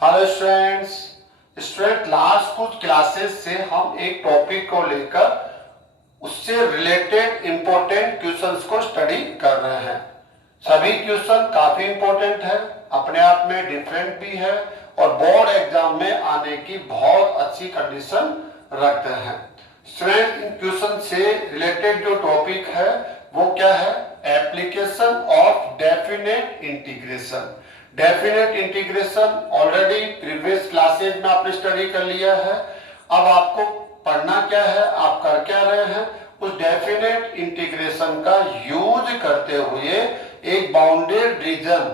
Hello students. Student last कुछ classes से हम एक टॉपिक को लेकर उससे रिलेटेड इंपॉर्टेंट क्वेश्चंस को स्टडी कर रहे हैं। सभी क्वेश्चन काफी इंपॉर्टेंट है, अपने आप में डिफरेंट भी है और बोर्ड एग्जाम में आने की बहुत अच्छी कंडीशन रखते हैं। स्टूडेंट इन क्वेश्चन से रिलेटेड जो टॉपिक है वो क्या है? Application of definite integration. Definite integration already previous classes में आपने स्टडी कर लिया है। अब आपको पढ़ना क्या है, आप कर क्या रहे हैं? उस डेफिनेट इंटीग्रेशन का यूज करते हुए एक बाउंडेड रीजन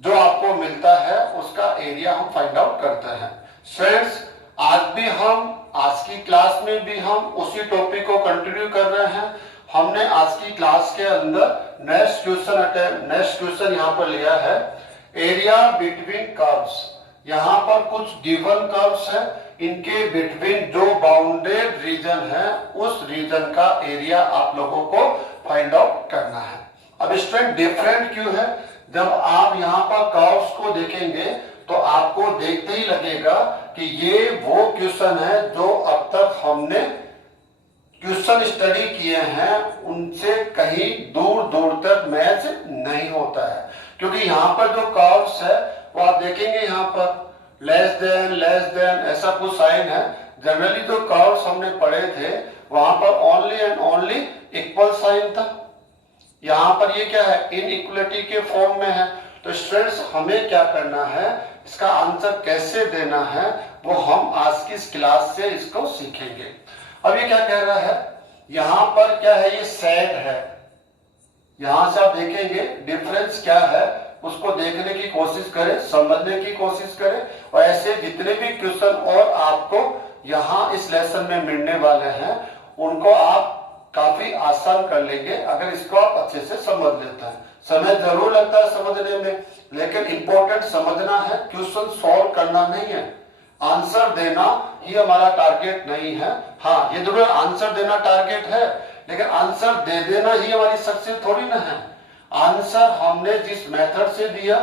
जो आपको मिलता है उसका एरिया हम फाइंड आउट करते हैं। फ्रेंड्स, आज की क्लास में भी हम उसी टॉपिक को कंटिन्यू कर रहे हैं। हमने आज की क्लास के अंदर नेक्स्ट क्वेश्चन यहाँ पर लिया है, एरिया बिटवीन कर्व्स। यहाँ पर कुछ गिवन कर्व्स है, इनके बिटवीन जो बाउंडेड रीजन है उस रीजन का एरिया आप लोगों को फाइंड आउट करना है। अब स्टूडेंट डिफरेंट क्यों है? जब आप यहाँ पर कर्व्स को देखेंगे तो आपको देखते ही लगेगा कि ये वो क्वेश्चन है जो अब तक हमने क्वेश्चन स्टडी किए हैं उनसे कहीं दूर दूर तक मैच नहीं होता है, क्योंकि यहाँ पर जो कर्व्स है वो आप देखेंगे यहाँ पर लेस देन ऐसा कुछ साइन है। जनरली जो कर्व्स हमने पढ़े थे वहां पर only and only equal sign था। यहाँ पर ये क्या है? इनइक्वलिटी के फॉर्म में है। तो स्टूडेंट्स हमें क्या करना है, इसका आंसर कैसे देना है वो हम आज की इस क्लास से इसको सीखेंगे। अब ये क्या कह रहा है? यहाँ पर क्या है? ये सेट है। यहां से आप देखेंगे डिफरेंस क्या है उसको देखने की कोशिश करें, समझने की कोशिश करें और ऐसे जितने भी क्वेश्चन और आपको यहाँ इस लेसन में मिलने वाले हैं उनको आप काफी आसान कर लेंगे अगर इसको आप अच्छे से समझ लेते हैं। समय जरूर लगता है समझने में, लेकिन इंपॉर्टेंट समझना है, क्वेश्चन सॉल्व करना नहीं है। आंसर देना ही हमारा टारगेट नहीं है। हाँ, ये जरूर आंसर देना टारगेट है, लेकिन आंसर दे देना ही हमारी सक्सेस थोड़ी ना है। आंसर हमने जिस मेथड से दिया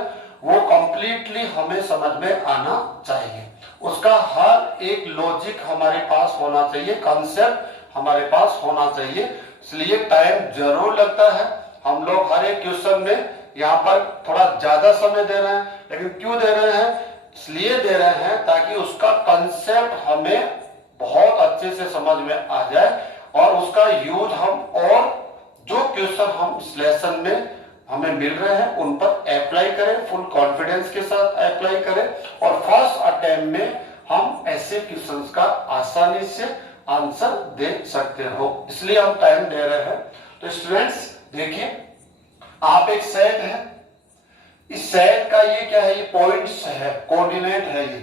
वो कंप्लीटली हमें समझ में आना चाहिए, उसका हर एक लॉजिक हमारे पास होना चाहिए, कंसेप्ट हमारे पास होना चाहिए। इसलिए टाइम जरूर लगता है। हम लोग हर एक क्वेश्चन में यहाँ पर थोड़ा ज्यादा समय दे रहे हैं, लेकिन क्यों दे रहे हैं? इसलिए दे रहे हैं ताकि उसका कंसेप्ट हमें बहुत अच्छे से समझ में आ जाए और उसका यूज हम और जो क्वेश्चन हम इस लेसन में हमें मिल रहे हैं उन पर अप्लाई करें, फुल कॉन्फिडेंस के साथ अप्लाई करें और फर्स्ट अटेम्प्ट में हम ऐसे क्वेश्चंस का आसानी से आंसर दे सकते हो, इसलिए हम टाइम दे रहे हैं। तो स्टूडेंट्स देखिए, आप एक सेट है, इस सेट का ये क्या है? ये पॉइंट्स है, कोऑर्डिनेट है, ये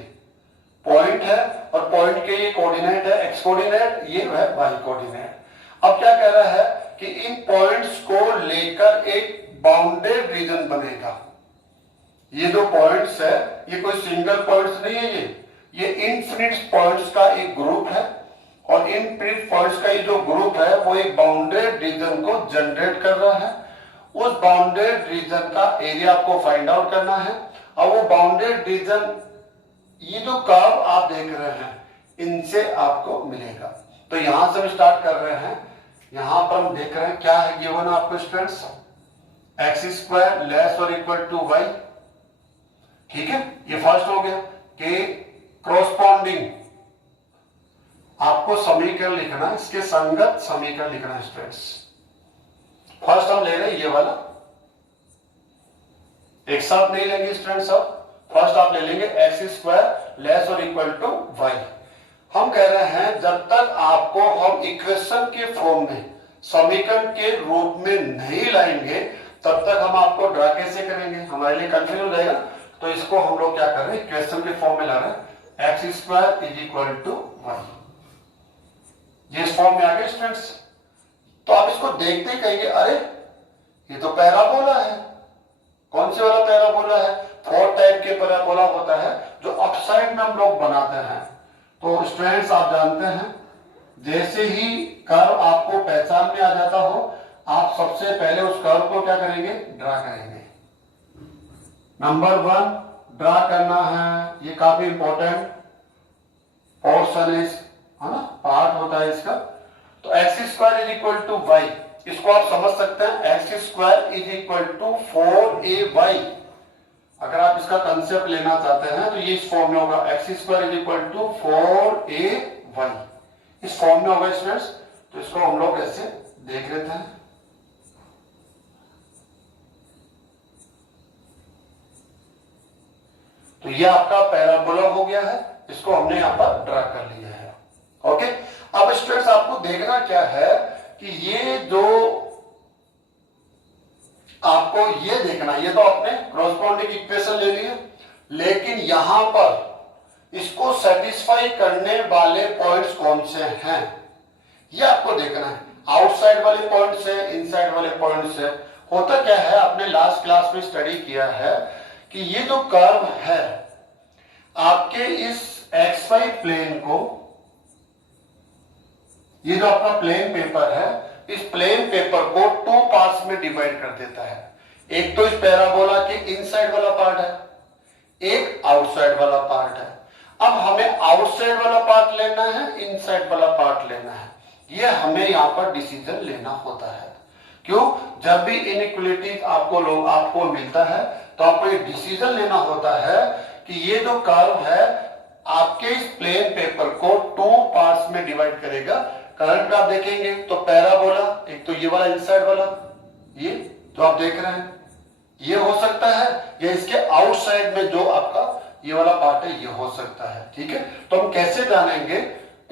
पॉइंट है और पॉइंट के ये कोऑर्डिनेट है, एक्स कोऑर्डिनेट, ये है वाई कोऑर्डिनेट। अब क्या कह रहा है कि इन पॉइंट्स को लेकर एक बाउंडेड रीजन बनेगा। ये जो पॉइंट्स है ये कोई सिंगल पॉइंट्स नहीं है, ये इनफिनिट पॉइंट्स का एक ग्रुप है और इनफिनिट पॉइंट्स का ये जो ग्रुप है वो एक बाउंडेड रीजन को जनरेट कर रहा है। उस बाउंडेड रीजन का एरिया आपको फाइंड आउट करना है और वो बाउंडेड रीजन ये जो कर्व आप देख रहे हैं इनसे आपको मिलेगा। तो यहां से हम स्टार्ट कर रहे हैं। यहां पर हम देख रहे हैं क्या है गिवन आपको स्टूडेंट्स, एक्स स्क्वायर लेस और इक्वल टू वाई। ठीक है, ये फर्स्ट हो गया कि क्रॉसपॉन्डिंग आपको समीकरण लिखना है, इसके संगत समीकरण लिखना है स्टूडेंट्स। फर्स्ट हम ले रहे हैं ये वाला, एक साथ नहीं लेंगे स्टूडेंट्स। अब फर्स्ट आप ले लेंगे एक्स स्क्वायर लेस और इक्वल टू वाई। हम कह रहे हैं जब तक आपको हम इक्वेशन के फॉर्म में, समीकरण के रूप में नहीं लाएंगे तब तक हम आपको ड्रा कैसे करेंगे? हमारे लिए कंफ्यूज हो जाएगा। तो इसको हम लोग क्या कर रहे हैं? इक्वेशन के फॉर्म में ला रहे हैं, x square is equal to y. ये इस फॉर्म में आ गए स्टूडेंट्स। तो आप इसको देखते ही कहेंगे अरे ये तो पैराबोला है। कौन से वाला पैराबोला है? 4 टाइप के पैराबोला होता है जो अपसाइड में हम लोग बनाते हैं। तो स्टूडेंट्स आप जानते हैं जैसे ही कर्व आपको पहचान में आ जाता हो आप सबसे पहले उस कर्व को क्या करेंगे? ड्रा करेंगे। नंबर 1 ड्रा करना है, ये काफी इंपॉर्टेंट पोर्शन है ना, पार्ट होता है इसका। तो x square is equal to y, इसको आप समझ सकते हैं, x square is equal to 4ay। अगर आप इसका कंसेप्ट लेना चाहते हैं तो ये इस फॉर्म में होगा, x square is equal to 4ay, इस फॉर्म में होगा स्टूडेंट्स। तो इसको हम लोग ऐसे देख लेते हैं। तो ये आपका पैराबोला हो गया है, इसको हमने यहां पर ड्रा कर लिया है। ओके, अब स्टूडेंट्स आपको देखना क्या है कि ये जो आपको ये देखना, ये तो आपने कॉरस्पॉन्डिंग इक्वेशन ले लिए, लेकिन यहां पर इसको सेटिस्फाई करने वाले पॉइंट्स कौन से हैं ये आपको देखना है। आउटसाइड वाले पॉइंट्स है, इनसाइड वाले पॉइंट्स है। होता क्या है, आपने लास्ट क्लास में स्टडी किया है कि ये जो कर्व है आपके इस XY प्लेन को, ये जो आपका प्लेन पेपर है, इस प्लेन पेपर को 2 पार्ट्स में डिवाइड कर देता है। एक तो इस पैराबोला के इनसाइड वाला पार्ट है, एक आउटसाइड वाला पार्ट है। अब हमें आउटसाइड वाला पार्ट लेना है, इनसाइड वाला पार्ट लेना है, ये हमें यहां पर डिसीजन लेना होता है। क्यों? जब भी इनइक्वालिटी आपको मिलता है तो आपको एक डिसीजन लेना होता है कि ये जो कर्व है आपके इस प्लेन पेपर को 2 पार्ट्स में डिवाइड करेगा। करंट आप देखेंगे तो पैराबोला, एक तो ये वाला इनसाइड वाला, ये जो आप देख रहे हैं ये हो सकता है, या इसके आउटसाइड में जो आपका ये वाला पार्ट है ये हो सकता है। ठीक है, तो हम कैसे जानेंगे,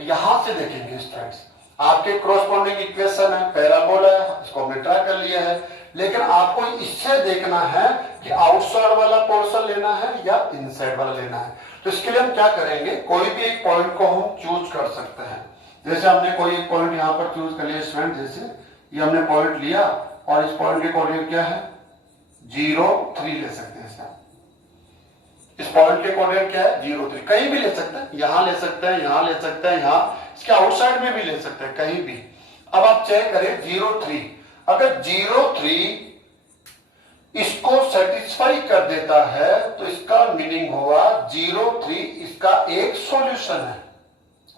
यहां से देखेंगे स्टूडेंट्स। आपके कॉरस्पॉन्डिंग इक्वेशन है, पैराबोला है, इसको हमने ट्राई कर लिया है, लेकिन आपको इससे देखना है कि आउटसाइड वाला पोर्शन लेना है या इनसाइड वाला लेना है। तो इसके लिए हम क्या करेंगे, कोई भी एक पॉइंट को हम चूज कर सकते हैं। जैसे हमने कोई एक पॉइंट यहां पर चूज कर लिया स्टूडेंट, जैसे ये हमने पॉइंट लिया और इस पॉइंट के कोऑर्डिनेट क्या है 0,3 ले सकते हैं। इस पॉइंट के कोऑर्डिनेट क्या है 0,3, कहीं भी ले सकते हैं, यहां ले सकते हैं, यहां ले सकते हैं, यहां इसके आउटसाइड में भी ले सकते हैं, कहीं भी। अब आप चेक करें 0,3, अगर 0,3 इसको सेटिस्फाई कर देता है तो इसका मीनिंग हुआ 0,3 इसका एक सॉल्यूशन है।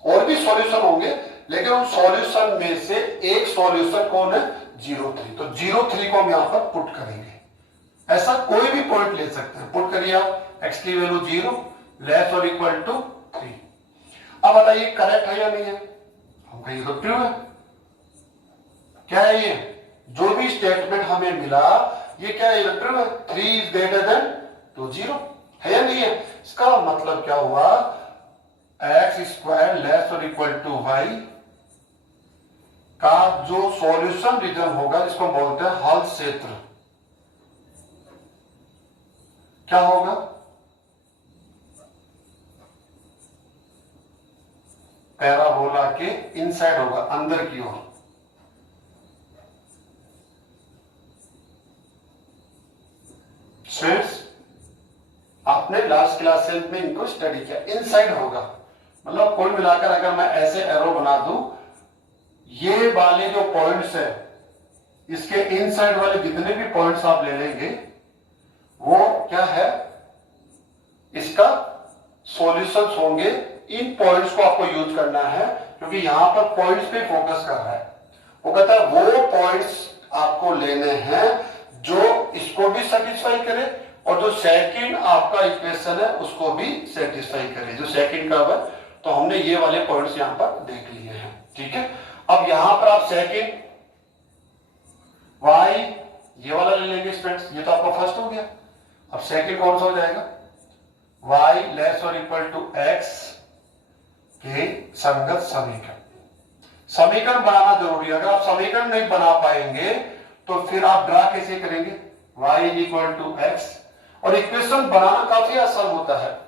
और भी सॉल्यूशन होंगे लेकिन उन सॉल्यूशन में से एक सॉल्यूशन कौन है 0,3। तो 0,3 को हम यहां पर पुट करेंगे। ऐसा कोई भी पॉइंट ले सकते हैं, पुट करिए आप, x की वैल्यू 0 लेस और इक्वल टू 3। अब बताइए करेक्ट है या नहीं है, हम कहेंगे तो ट्रू है। क्या है ये, जो भी स्टेटमेंट हमें मिला ये क्या है, ट्रू है। 3 इज ग्रेटर देन 0 है या नहीं है। इसका मतलब क्या हुआ, एक्स स्क्वायर लेस और इक्वल टू वाई का जो सॉल्यूशन रीजन होगा जिसको बोलते हैं हल क्षेत्र, क्या होगा, पैराबोला के इनसाइड होगा, अंदर की ओर। स्टूडेंट्स आपने लास्ट क्लास में इनको स्टडी किया, इनसाइड होगा। मतलब कुल मिलाकर अगर मैं ऐसे एरो बना दूं, ये वाले जो पॉइंट्स है इसके इनसाइड वाले जितने भी पॉइंट्स आप ले लेंगे वो क्या है, इसका सॉल्यूशंस होंगे। इन पॉइंट्स को आपको यूज करना है क्योंकि यहां पर पॉइंट्स पे फोकस कर रहा है। वो कहता है वो पॉइंट्स आपको लेने हैं जो इसको भी सेटिस्फाई करे और जो सेकंड आपका इक्वेशन है उसको भी सेटिस्फाई करे, जो सेकंड का है। तो हमने ये वाले पॉइंट्स यहां पर देख लिए हैं। ठीक है, अब यहां पर आप सेकंड y ये वाला ले लेंगे स्टूडेंट्स, ये तो आपका फर्स्ट हो गया। अब सेकंड कौन सा हो जाएगा, y लेस और इक्वल टू x के संगत समीकरण। समीकरण बनाना जरूरी है, अगर आप समीकरण नहीं बना पाएंगे तो फिर आप ड्रा कैसे करेंगे, y is equal to x। और इक्वेशन बनाना काफी आसान होता है,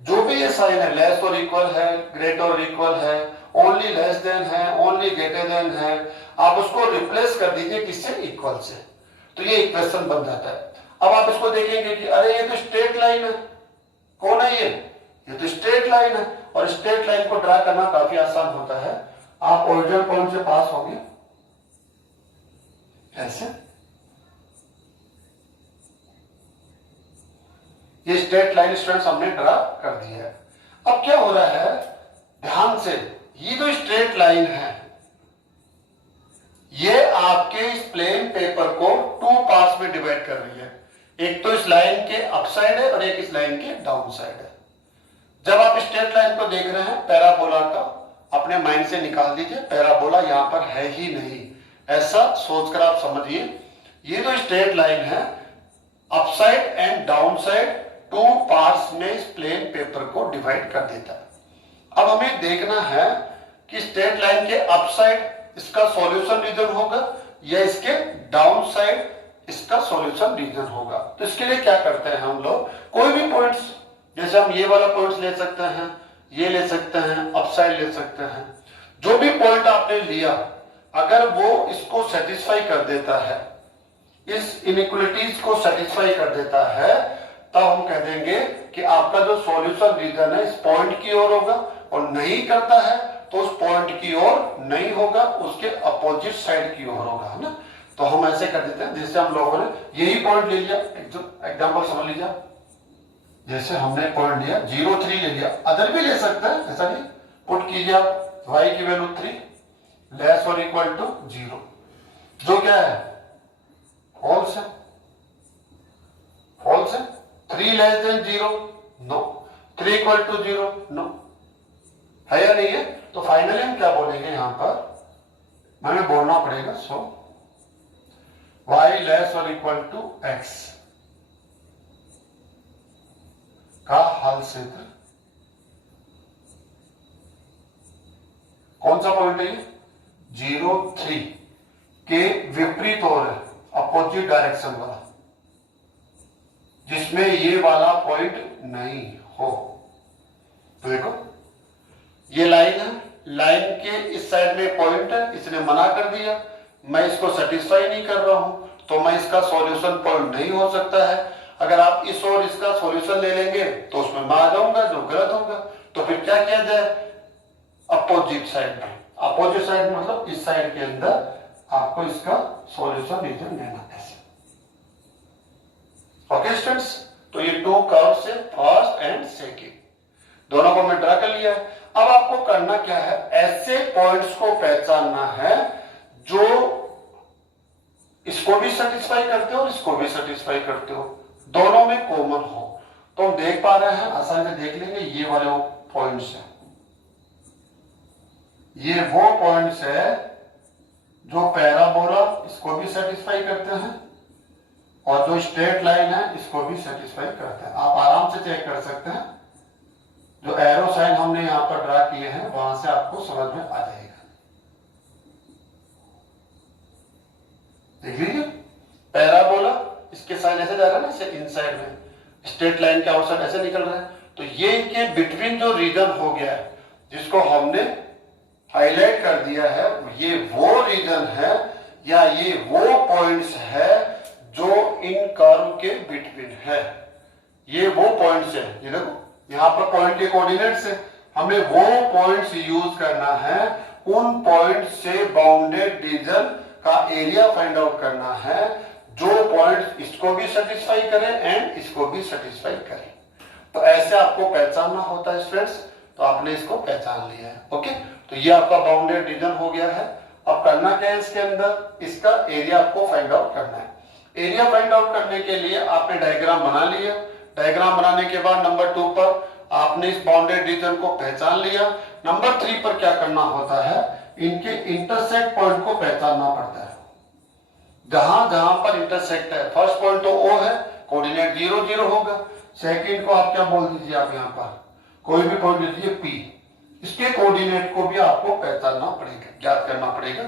जो भी ये साइन है लेस और इक्वल है, ग्रेटर और इक्वल है, ओनली लेस देन है, ओनली ग्रेटर देन है, आप उसको रिप्लेस कर दीजिए किससे, इक्वल से, तो ये इक्वेशन बन जाता है। अब आप इसको देखेंगे कि अरे ये तो स्ट्रेट लाइन है, कौन है ये तो स्ट्रेट लाइन है। और स्ट्रेट लाइन को ड्रा करना काफी आसान होता है, आप ओरिजिनल पॉइंट से पास होंगे ऐसे, ये स्ट्रेट लाइन स्टूडेंट्स हमने ड्रा कर दिया है। अब क्या हो रहा है, ध्यान से, ये जो स्ट्रेट लाइन है ये आपके इस प्लेन पेपर को 2 पार्ट्स में डिवाइड कर रही है। एक तो इस लाइन के अप साइड है और एक इस लाइन के डाउन साइड है। जब आप स्ट्रेट लाइन को देख रहे हैं, पैराबोला का अपने माइंड से निकाल दीजिए, पैराबोला यहां पर है ही नहीं, ऐसा सोचकर आप समझिए। ये जो स्ट्रेट लाइन है up side and down side 2 parts में इस प्लेन पेपर को डिवाइड कर देता है। अब हमें देखना है कि स्ट्रेट लाइन के अप साइड इसका सॉल्यूशन रीजन होगा या इसके डाउन साइड इसका सॉल्यूशन रीजन होगा। तो इसके लिए क्या करते हैं हम लोग, कोई भी पॉइंट्स, जैसे हम ये वाला पॉइंट्स ले सकते हैं, ये ले सकते हैं, अप साइड ले सकते हैं, जो भी पॉइंट आपने लिया अगर वो इसको सेटिस्फाई कर देता है, इस इनइक्वालिटीज को सेटिस्फाई कर देता है, तब हम कह देंगे कि आपका जो सॉल्यूशन रीजन है इस पॉइंट की ओर होगा, और नहीं करता है तो उस पॉइंट की ओर नहीं होगा, उसके अपोजिट साइड की ओर होगा, है ना। तो हम ऐसे कर देते हैं, जैसे हम लोगों ने यही पॉइंट ले लिया, एग्जांपल समझ लीजिए, जैसे हमने पॉइंट लिया 0,3 ले लिया, अदर भी ले सकते हैं, ऐसा नहीं, पुट कीजिए आप y की वैल्यू 3 लेस और इक्वल टू 0, जो क्या है फॉल्स है, फॉल्स है। 3 less than 0 no, 3 equal to 0 no, है या नहीं है। तो फाइनली हम क्या बोलेंगे, यहां पर मैंने बोलना पड़ेगा सो y लेस और इक्वल टू x का हल क्षेत्र कौन सा पॉइंट है ये, 0,3 के विपरीत ओर है, अपोजिट डायरेक्शन वाला, जिसमें ये वाला पॉइंट नहीं हो। तो देखो ये लाइन है, लाइन के इस साइड में पॉइंट है, इसने मना कर दिया, मैं इसको सेटिस्फाई नहीं कर रहा हूं, तो मैं इसका सॉल्यूशन पॉइंट नहीं हो सकता है। अगर आप इस और इसका सॉल्यूशन ले लेंगे तो उसमें मैं आ जाऊंगा, जो गलत होगा। तो फिर क्या किया जाए, अपोजिट साइड में, अपोजिट साइड मतलब इस साइड के अंदर आपको इसका सॉल्यूशन रीजन लेना है। ओके स्टूडेंट्स, तो ये 2 कर्व से फर्स्ट एंड सेकेंड दोनों को मैं ड्रा कर लिया है। अब आपको करना क्या है, ऐसे पॉइंट्स को पहचानना है जो इसको भी सेटिस्फाई करते हो और इसको भी सेटिस्फाई करते हो, दोनों में कॉमन हो। तो हम देख पा रहे हैं, आसानी से देख लेंगे, ये वाले वो पॉइंट्स हैं, ये वो पॉइंट्स है जो पैराबोला इसको भी सेटिस्फाई करते हैं और जो स्ट्रेट लाइन है इसको भी सेटिस्फाई करते हैं। आप आराम से चेक कर सकते हैं, जो एरो साइन हमने यहां पर ड्रा किए हैं वहां से आपको समझ में आ जाएगा। देख लीजिए, पैराबोला इसके साइन ऐसे जा रहा है ना, इसे इनसाइड में, स्ट्रेट लाइन के आउटसाइड ऐसे निकल रहा है, तो ये इनके बिटवीन जो रीजन हो गया है जिसको हमने हाईलाइट कर दिया है, ये वो रीजन है या ये वो पॉइंट्स है जो इन कर्व के बिटवीन है। ये वो पॉइंट्स है, ये देखो यहां पर पॉइंट के कोऑर्डिनेट्स है, हमें वो पॉइंट्स यूज करना है, उन पॉइंट से बाउंडेड रीजन का एरिया फाइंड आउट करना है जो पॉइंट इसको भी सेटिस्फाई करे एंड इसको भी सेटिस्फाई करे। तो ऐसे आपको पहचानना होता है स्टूडेंट्स, तो आपने इसको पहचान लिया है। ओके, तो ये आपका बाउंडेड रीजन हो गया है। अब करना क्या है, इसके अंदर इसका एरिया आपको फाइंड आउट करना है। एरिया फाइंड आउट करने के लिए आपने डायग्राम बना लिया, डायग्राम बनाने के बाद नंबर 2 पर आपने इस बाउंडेड रीजन को पहचान लिया। नंबर 3 पर क्या करना होता है, इनके इंटरसेक्ट पॉइंट को पहचानना पड़ता है। जहां जहां पर इंटरसेक्ट है, फर्स्ट पॉइंट तो O है, कोऑर्डिनेट 0 0 होगा। सेकंड को आप क्या बोल दीजिए, आप यहां पर कोई भी पॉइंट लीजिए P, इसके कोऑर्डिनेट को भी आपको पहचानना पड़ेगा, ज्ञात करना पड़ेगा।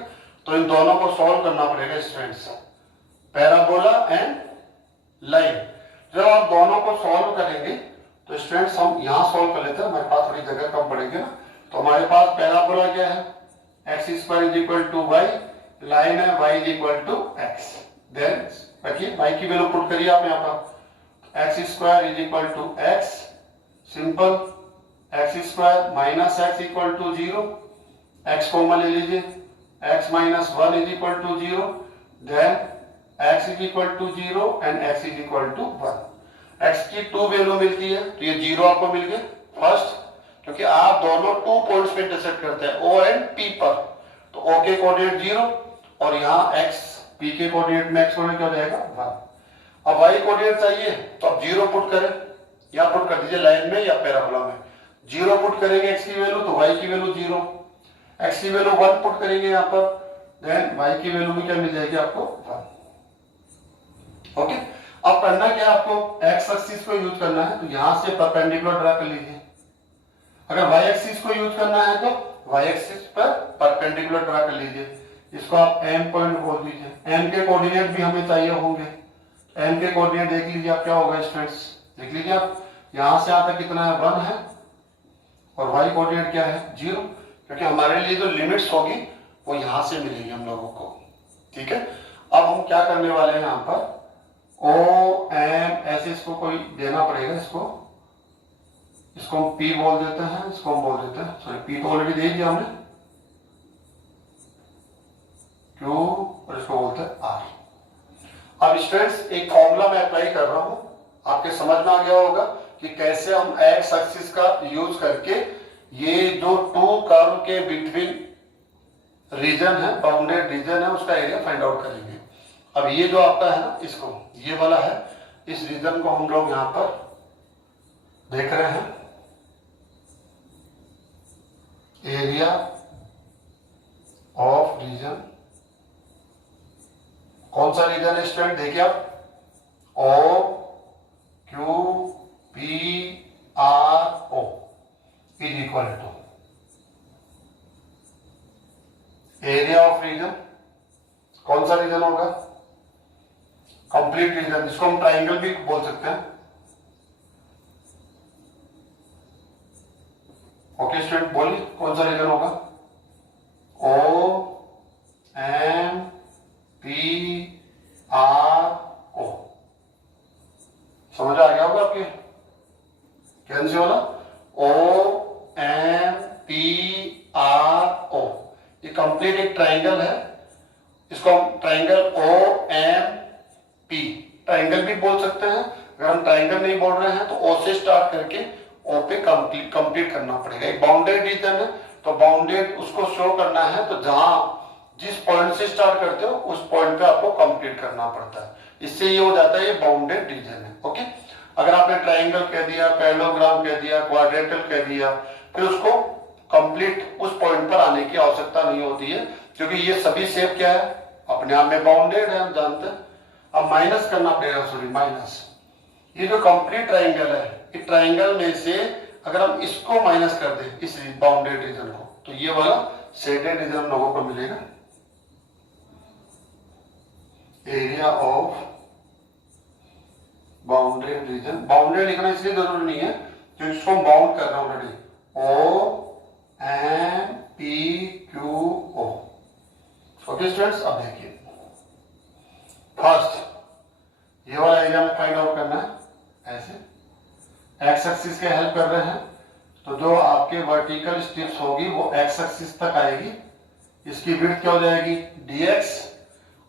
तो इन दोनों को सॉल्व करना पड़ेगा स्टूडेंट्स, पैराबोला एंड लाइन। जब आप दोनों को सॉल्व करेंगे तो स्टूडेंट्स हम यहां सॉल्व कर लेते हैं, हमारे पास थोड़ी जगह कम पड़ेगी ना। तो हमारे पास पैराबोला क्या है, x² is equal to y, line है y is equal to x। Then रखिए y की वैल्यू पुट करिए आप यहां पर, x² is equal to x, simple, x² minus x equal to 0, x common ले लीजिए, x minus 1 is equal to 0, then x is equal to 0 and x is equal to 1। X की 2 value मिलती है, तो ये 0 आपको मिल गए फर्स्ट, क्योंकि आप दोनों 2 पॉइंट्स पे इंटरसेक्ट करते हैं ओ एंड पी पर, तो ओ के कोऑर्डिनेट 0 और यहाँ एक्स पी के कोऑर्डिनेट में एक्स कोऑर्डिनेट क्या हो जाएगा 1। अब वाई कोऑर्डिनेट चाहिए तो आप 0 पुट करें, या पुट कर दीजिए लाइन में या पैराबोला में। 0 पुट करेंगे एक्स की वैल्यू तो वाई की वैल्यू 0, एक्स की वैल्यू 1 पुट करेंगे यहाँ पर, देन वाई की वैल्यू भी क्या मिल जाएगी आपको 1। ओके, अब करना क्या है आपको, एक्स एक्सिस को यूज करना है, तो यहां से परपेंडिकुलर ड्रा कर लीजिए। अगर वाई एक्सिस को यूज करना है तो वाई एक्सिस पर परपेंडिकुलर ड्रा कर लीजिए, इसको आप एम पॉइंट बोल दीजिए। एम के कोऑर्डिनेट भी हमें चाहिए होंगे, एम के कोऑर्डिनेट देख लीजिए आप क्या होगा स्टूडेंट्स, देख लीजिए आप यहां से यहां तक कितना है 1 है, और वाई कोऑर्डिनेट क्या है 0, क्योंकि हमारे लिए जो लिमिट्स होगी वो यहां से मिलेगी हम लोगों को। ठीक है, अब हम क्या करने वाले हैं यहाँ पर, ओ एम ऐसे इसको कोई देना पड़ेगा, इसको हम पी बोल देते हैं, इसको हम बोल देते हैं, सॉरी पी तो ऑलरेडी दे दिया हमने, क्यू और इसको बोलते हैं आर। अब स्टूडेंट्स एक फॉर्मूला मैं अप्लाई कर रहा हूं, आपके समझ में आ गया होगा कि कैसे हम एक्स एक्सिस का यूज करके ये जो 2 कर्व के बिटवीन रीजन है, बाउंडेड रीजन है, उसका एरिया फाइंड आउट करेंगे। अब ये जो आपका है ना, इसको ये वाला है, इस रीजन को हम लोग यहां पर देख रहे हैं, एरिया ऑफ रीजन, कौन सा रीजन है स्टूडेंट, देखिए आप, O Q P R O is equal to area of region, कौन सा रीजन होगा, कंप्लीट रीजन, जिसको हम ट्राइंगल भी बोल सकते हैं। ओके स्टूडेंट बोलिए कौन सा रीजन होगा, O M P R O, समझ आ गया होगा आपके, कैसे वाला O M P R O, ये कंप्लीट एक ट्राइंगल है, इसको हम triangle O M P triangle भी बोल सकते हैं। अगर हम ट्राइंगल नहीं बोल रहे हैं तो ओ से स्टार्ट करके ओ पे कंप्लीट करना पड़ेगा। एक बाउंडेड रीजन है तो बाउंडेड उसको शो करना है, तो जहां जिस पॉइंट से स्टार्ट करते हो उस पॉइंट पे आपको कंप्लीट करना पड़ता है, इससे ये हो जाता है ये बाउंडेड रीजन है। ओके, अगर आपने ट्राइंगल कह दिया, पैरेललोग्राम कह दिया, क्वाड्रेंटल कह दिया, फिर उसको कंप्लीट उस पॉइंट पर आने की आवश्यकता नहीं होती है, क्योंकि ये सभी शेप क्या है अपने आप में बाउंडेड है, हम जानते हैं। अब माइनस करना पड़ेगा, सॉरी माइनस, ये जो कंप्लीट ट्राइंगल है, इस ट्राइंगल में से अगर हम इसको माइनस कर दें इस बाउंडेड रीजन को, तो ये वाला शेडेड रीजन हम लोगों को मिलेगा, area of bounded reason. Bounded लिखना इसलिए जरूरी नहीं है क्योंकि इसको हम बाउंड कर रहे हैं already, O M P Q O. Okay students, अब देखिए फर्स्ट ये वाला एरिया में फाइंड आउट करना है, ऐसे एक्स एक्सिस के हेल्प कर रहे हैं, तो जो आपके वर्टिकल स्ट्रिप्स होगी वो एक्स एक्सिस तक आएगी, इसकी विड्थ क्या हो जाएगी dx,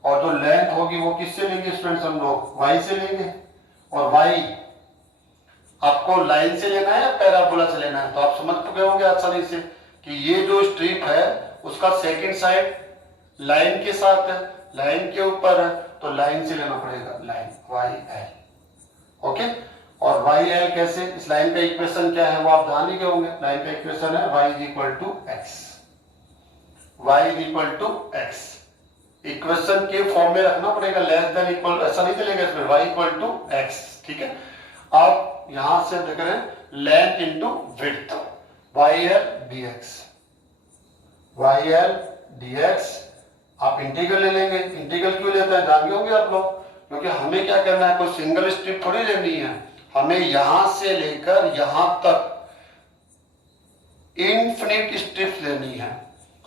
और जो लेंथ होगी वो किससे लेंगे स्टूडेंट्स हम लोग y से लेंगे, और y आपको लाइन से लेना है या पैराबोला से लेना है, तो आप समझ गए होंगे आसानी से कि ये जो स्ट्रिप है उसका सेकंड साइड लाइन के साथ है, लाइन के ऊपर है, तो लाइन से लेना पड़ेगा, लाइन YL। ओके, और YL कैसे, इस लाइन का इक्वेशन क्या है वो आप जान ही गए होंगे, लाइन का इक्वेशन है y is equal to x, y is equal to x, equation के फॉर्म में रखना पड़ेगा, लेस देन इक्वल ऐसा नहीं चलेगा इसमें, y इक्वल टू x। ठीक है, आप यहां से देख रहे हैं length into width, YL dx, YL dx, आप इंटीग्रल ले लेंगे, इंटीग्रल क्यों लेते हैं जान गए होंगे आप लोग, क्योंकि हमें क्या करना है, कोई सिंगल स्ट्रिप थोड़ी लेनी है, हमें यहां से लेकर यहां तक इनफिनिट स्ट्रिप्स लेनी है,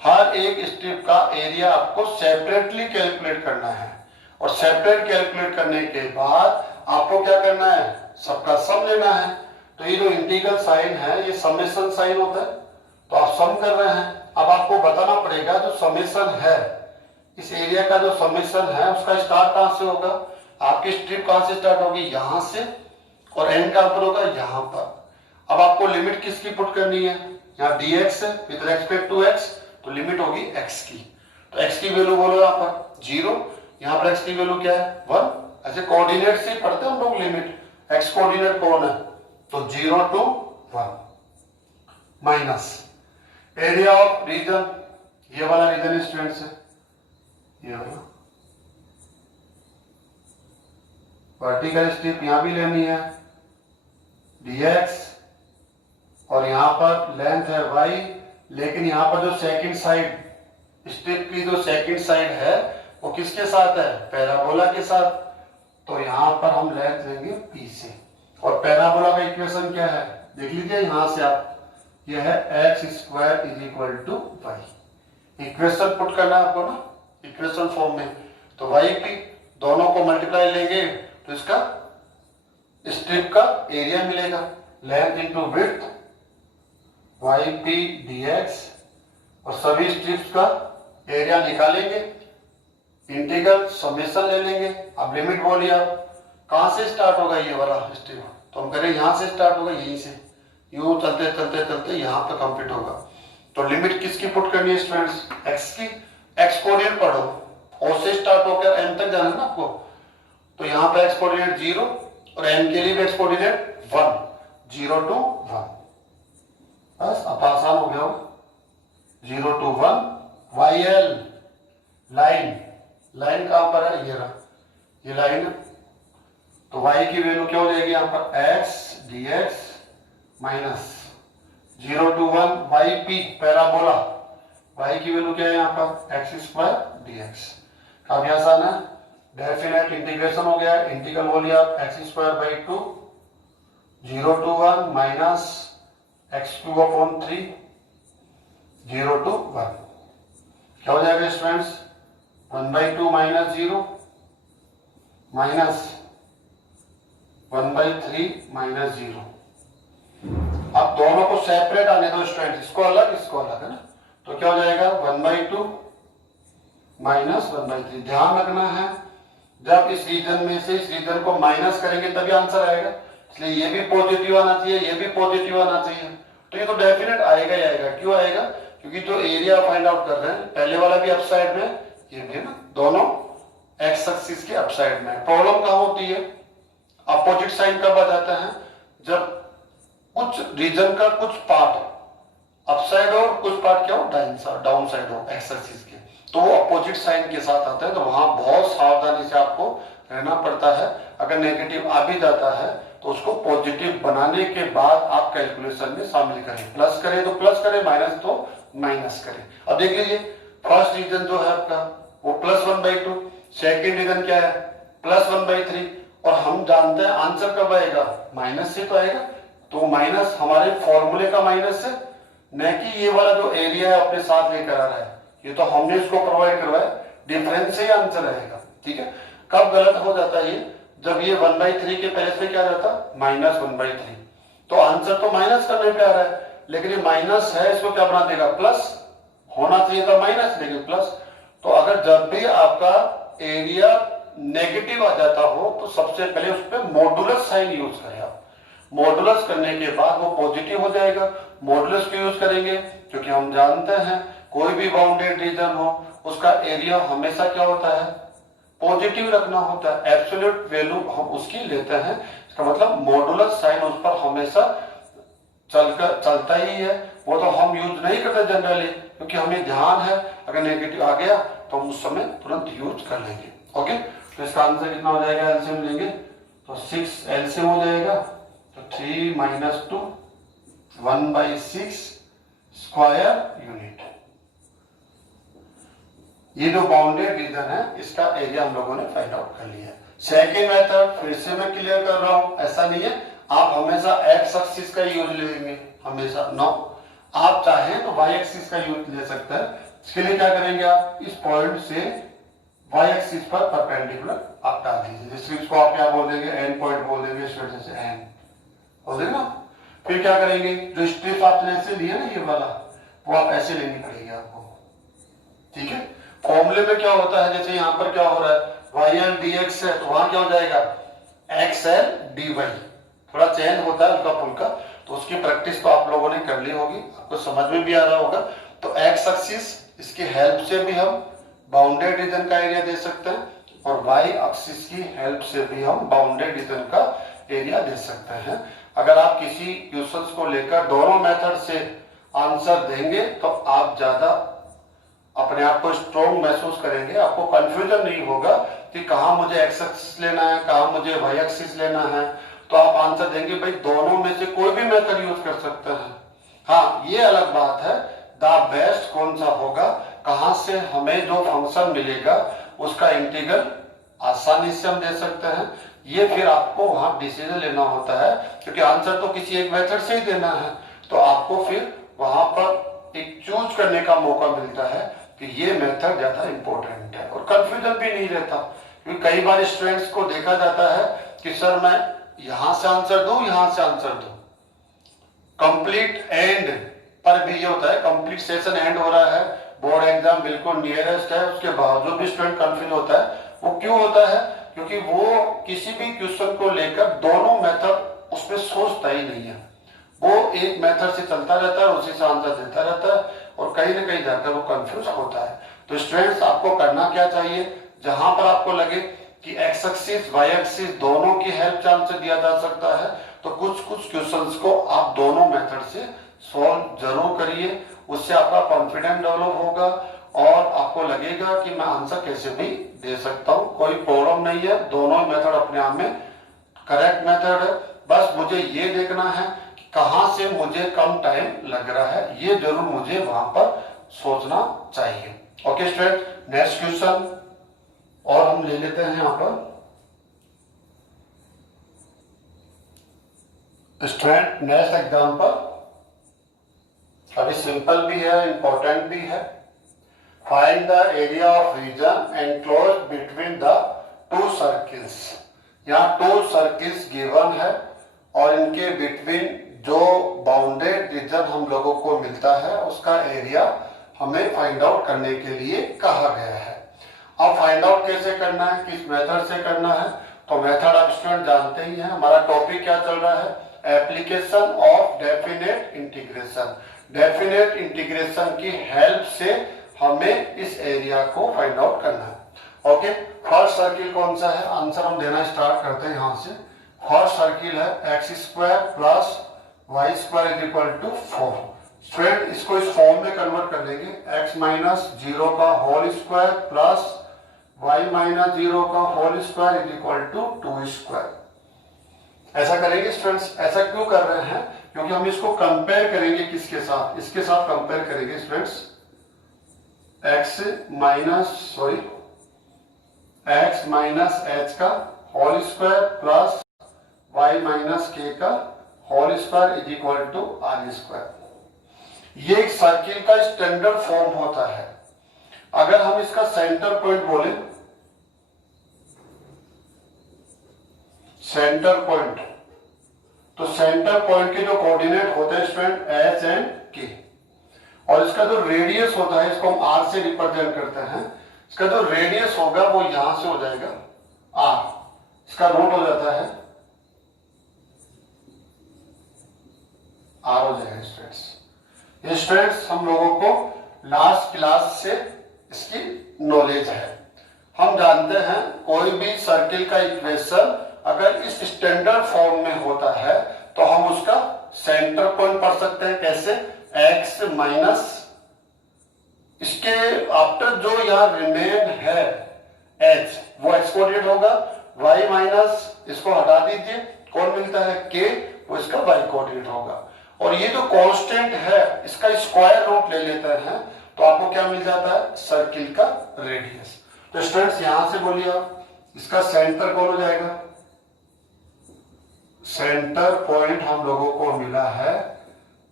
हर एक स्ट्रिप का एरिया आपको सेपरेटली कैलकुलेट करना है, और सेपरेट कैलकुलेट करने के बाद आपको क्या करना है, सबका सम लेना है। तो ये जो इंटीग्रल साइन है ये समेशन साइन होता है, तो आप सम कर रहे हैं। अब आपको बताना पड़ेगा जो समेशन है, इस एरिया का जो समेशन है उसका स्टार्ट कहां से होगा, आपकी स्ट्रिप कहां से स्टार्ट होगी, यहां से, और n कहां पर होगा, यहां पर। अब आपको लिमिट किसकी पुट करनी है, यहाँ dx है विद रेस्पेक्ट टू x, तो लिमिट होगी x की। तो x की वैल्यू बोलो यहाँ पर 0, यहाँ पर x की वैल्यू क्या है 1। ऐसे कोऑर्डिनेट से पढ़ते हैं हम लोग लिमिट, x कोऑर्डिनेट कौन है, तो 0 to 1 minus area of region, ये वाला रीजन स्टूडेंट्स है, ये वाला वर्टिकल स्ट्रिप यहां भी लेनी है dx, और यहां पर लेंथ है y, लेकिन यहां पर जो सेकंड साइड स्ट्रिप की जो सेकंड साइड है वो किसके साथ है, पैराबोला के साथ। तो यहां पर हम लेंथ लेंगे p से, और पैराबोला का इक्वेशन क्या है देख लीजिए यहां से आप, यह है x square is equal to y. Equation put करना है आपको ना इक्वेशन फॉर्म में, तो वाई पी दोनों को मल्टीप्लाई लेंगे तो इसका स्ट्रिप का एरिया मिलेगा, length into width y p d x, और सभी स्ट्रिप्स का एरिया निकालेंगे, इंटीग्रल समेशन ले लेंगे। अब लिमिट बोलिए आप, कहां से स्टार्ट होगा ये वाला स्ट्रिप, तो हम करें यहां से स्टार्ट होगा, यहीं से यूं चलते चलते चलते यहां पर कंप्लीट होगा। तो लिमिट किसकी पुट करनी है स्टूडेंट्स, x की। x कोऑर्डिनेट पढ़ो, o से स्टार्ट होकर m तक जाना है ना आपको, तो यहाँ पे x कोऑर्डिनेट 0 और m के लिए भी x कोऑर्डिनेट 1, 0 to 1, बस अब आसान हो गया हो। 0 to 1 YL लाइन, लाइन कहां पर है, ये रहा, ये लाइन है। तो y की वैल्यू क्या हो जाएगी यहाँ पर x dx minus 0 to 1 yp parabola, y की वैल्यू क्या है यहाँ पर x स्क्वायर dx। काफी आसान है, डेफिनेट इंटीग्रेशन हो गया, इंटीग्रल बोलिए आप x square by 2 0 to 1 minus x³ upon 3 0 to 1, क्या हो जाएगा स्टूडेंट्स 1/2 माइनस 0 माइनस 1/3 माइनस 0। अब दोनों को सेपरेट आने दो स्टूडेंट, इसको अलग है ना, तो क्या हो जाएगा 1/2 माइनस 1/3। ध्यान रखना है जब इस रीजन में से इस रीजन को माइनस करेंगे तभी आंसर आएगा, इसलिए ये भी पॉजिटिव आना चाहिए, ये भी पॉजिटिव आना चाहिए। तो ये तो डेफिनेट आएगा ही आएगा। क्यों आएगा, क्योंकि जो एरिया फाइंड आउट कर रहे हैं पहले वाला भी अपसाइड में, ये भी ना दोनों एक्स एक्सिस के अपसाइड में। प्रॉब्लम कहां होती है, अपोजिट साइन कब आ जाता है, जब कुछ रीजन का कुछ पार्ट अपसाइड हो और कुछ पार्ट क्या हो डाउन साइड हो एक्स एक्सिस के, तो वो अपोजिट साइन के साथ आता है। तो वहां बहुत सावधानी से आपको रहना पड़ता है। अगर नेगेटिव आ भी जाता है तो उसको पॉजिटिव बनाने के बाद आप कैलकुलेशन में शामिल करें, प्लस करें तो प्लस करें, माइनस तो माइनस करें। अब देख लीजिए फर्स्ट रीजन जो है आपका वो +1/2, सेकेंड रीजन क्या है +1/3, और हम जानते हैं आंसर कब आएगा, माइनस से तो आएगा। तो माइनस हमारे फॉर्मूले का माइनस है, न कि ये वाला जो एरिया है अपने साथ लेकर आ रहा है, ये तो हमने इसको प्रोवाइड करवाया, डिफरेंस से ही आंसर आएगा। ठीक है, कब गलत हो जाता है ये, जब ये 1/3 के पहले से क्या जाता -1/3, तो आंसर तो माइनस करने पे आ रहा है, लेकिन ये माइनस है, इसको क्या बना देगा प्लस, होना चाहिए था माइनस लेकिन प्लस। तो अगर जब भी आपका एरिया नेगेटिव आ जाता हो तो सबसे पहले उस पर मॉडुलस साइन यूज करें आप। मॉडुलस करने के बाद वो पॉजिटिव हो जाएगा। मॉडुलस क्यों यूज करेंगे, क्योंकि हम जानते हैं कोई भी बाउंडेड रीजन हो उसका एरिया हमेशा क्या होता है, पॉजिटिव रखना होता है। एब्सोल्यूट वैल्यू हम उसकी लेते हैं, इसका मतलब मॉडुलस साइन उस पर हमेशा चलता ही है। वो तो हम यूज नहीं करते जनरली, क्योंकि हमें ध्यान है अगर नेगेटिव आ गया तो हम उस समय तुरंत यूज कर लेंगे। ओके, तो इसका आंसर कितना हो जाएगा, एलसीएम लेंगे तो 6 एलसीएम हो जाएगा, तो 3 - 2 1/6 स्क्वायर यूनिट। ये जो बाउंडेड रीजन है इसका एरिया हम लोगों ने फाइंड आउट कर लिया। सेकेंड मेथड फिर से मैं क्लियर कर रहा हूं, ऐसा नहीं है आप हमेशा एक्स एक्सिस का यूज लेंगे हमेशा, नो, आप चाहें तो वाई एक्सिस का यूज ले सकते हैं। इसके लिए क्या करेंगे, आप इस पॉइंट से वाई एक्सिस पर परपेंडिकुलर आप डाल दीजिए, जिसको इसको आप क्या बोल देंगे, एन पॉइंट बोल देंगे, इस वजह से एन हो देगा। फिर क्या करेंगे, जो स्ट्रिप आपने ऐसे लिया ना ये वाला, वो आप ऐसे लेनी पड़ेगी आपको। ठीक है, फॉर्मूले में क्या होता है, जैसे यहाँ पर क्या हो रहा है YL dx है, तो वहां क्या हो जाएगा XL dy, थोड़ा चेंज होता है हल्का फुल्का, तो उसकी प्रैक्टिस तो आप लोगों ने कर ली होगी, आपको समझ में भी आ रहा होगा। तो एक्स एक्सिस, इसकी हेल्प से भी हम बाउंडेड रीजन का एरिया दे सकते हैं, और वाई एक्सिस की हेल्प से भी हम बाउंडेड रीजन का एरिया दे सकते हैं। अगर आप किसी क्वेश्चंस को लेकर दोनों मेथड से आंसर देंगे तो आप ज्यादा अपने आप को स्ट्रॉन्ग महसूस करेंगे, आपको कंफ्यूजन नहीं होगा कि कहाँ मुझे एक्स एक्सिस लेना है, कहाँ मुझे वाई एक्सिस लेना है। तो आप आंसर देंगे भाई दोनों में से कोई भी मेथड यूज कर सकते हैं। हाँ, ये अलग बात है द बेस्ट कौन सा होगा, कहां से हमें जो फंक्शन मिलेगा उसका इंटीग्रल आसानी से हम दे सकते हैं, ये फिर आपको वहां डिसीजन लेना होता है, क्योंकि आंसर तो किसी एक मेथड से ही देना है। तो आपको फिर वहां पर एक चूज करने का मौका मिलता है कि ये मेथड ज्यादा इंपॉर्टेंट है, और कंफ्यूजन भी नहीं रहता। क्योंकि कई बार स्टूडेंट्स को देखा जाता है कि सर मैं यहां से आंसर दूं, यहां से आंसर दूं, कंप्लीट एंड पर भी ये होता है, कंप्लीट सेशन एंड हो रहा है, बोर्ड एग्जाम बिल्कुल नियरेस्ट है, उसके बावजूद भी स्टूडेंट कंफ्यूज होता है। वो क्यों होता है? क्योंकि वो किसी भी क्वेश्चन को लेकर दोनों मेथड उसमें सोचता ही नहीं है, वो एक मेथड से चलता रहता है, उसी से आंसर देता रहता है, और कहीं ना कहीं जाकर वो कंफ्यूज होता है। तो स्टूडेंट्स आपको करना क्या चाहिए, जहां पर आपको लगे कि एक्स एक्सिस वाई एक्सिस दोनों की हेल्प से आंसर दिया जा सकता है, तो कुछ कुछ क्वेश्चंस को आप दोनों मेथड से सॉल्व जरूर करिए, उससे आपका कॉन्फिडेंस डेवलप होगा और आपको लगेगा कि मैं आंसर कैसे भी दे सकता हूँ, कोई प्रॉब्लम नहीं है, दोनों मेथड अपने आप में करेक्ट मेथड है। बस मुझे ये देखना है कहां से मुझे कम टाइम लग रहा है, ये जरूर मुझे वहां पर सोचना चाहिए। ओके स्टूडेंट, नेक्स्ट क्वेश्चन और हम ले लेते हैं यहां पर। स्टूडेंट नेक्स्ट एग्जांपल अभी सिंपल भी है, इंपॉर्टेंट भी है। Find the area of region enclosed between the two circles. यहाँ टू सर्किल्स गिवन है और इनके बिटवीन जो बाउंडेड रीजन हम लोगों को मिलता है उसका एरिया हमें फाइंड आउट करने के लिए कहा गया है। अब फाइंड आउट कैसे करना है, किस मेथड से करना है, तो मेथड आप स्टूडेंट जानते ही हैं। हमारा टॉपिक क्या चल रहा है, application of definite integration. Definite integration की हेल्प से हमें इस एरिया को फाइंड आउट करना है। ओके, फर्स्ट सर्किल कौन सा है, आंसर हम देना स्टार्ट करते हैं यहां से। फर्स्ट सर्किल है x square plus y square is equal to 4। Student इसको इस फॉर्म में कन्वर्ट कर देंगे, x माइनस 0 का whole square plus y minus 0 का whole square is equal to 2 square. ऐसा करेंगे स्टूडेंट्स। ऐसा क्यों कर रहे हैं, क्योंकि हम इसको कंपेयर करेंगे किसके साथ, इसके साथ कंपेयर करेंगे स्टूडेंट्स। x माइनस h का whole square plus y minus k का whole square is equal to r square. ये एक सर्किल का स्टैंडर्ड फॉर्म होता है। अगर हम इसका सेंटर पॉइंट बोले, सेंटर पॉइंट, तो सेंटर पॉइंट के जो कोऑर्डिनेट होते हैं स्टूडेंट एच एंड के, और इसका जो रेडियस होता है इसको हम आर से रिप्रेजेंट करते हैं। इसका जो रेडियस होगा वो यहां से हो जाएगा आर, इसका रूट हो जाता है आर हो जाएगा स्टूडेंट्स। ये स्टूडेंट्स हम लोगों को लास्ट क्लास से इसकी नॉलेज है। हम जानते हैं कोई भी सर्किल का इक्वेशन अगर इस स्टैंडर्ड फॉर्म में होता है तो हम उसका सेंटर पॉइंट पढ़ सकते हैं। कैसे, x माइनस इसके आफ्टर जो यहां रिमेन है h वो x कोऑर्डिनेट होगा, y माइनस इसको हटा दीजिए, कौन मिलता है k, वो इसका y कोऑर्डिनेट होगा। और ये जो कांस्टेंट है इसका स्क्वायर रूट ले लेते हैं तो आपको क्या मिल जाता है, सर्किल का रेडियस। तो स्टूडेंट्स यहां से बोलिए आप, इसका सेंटर कौन हो जाएगा, सेंटर पॉइंट हम लोगों को मिला है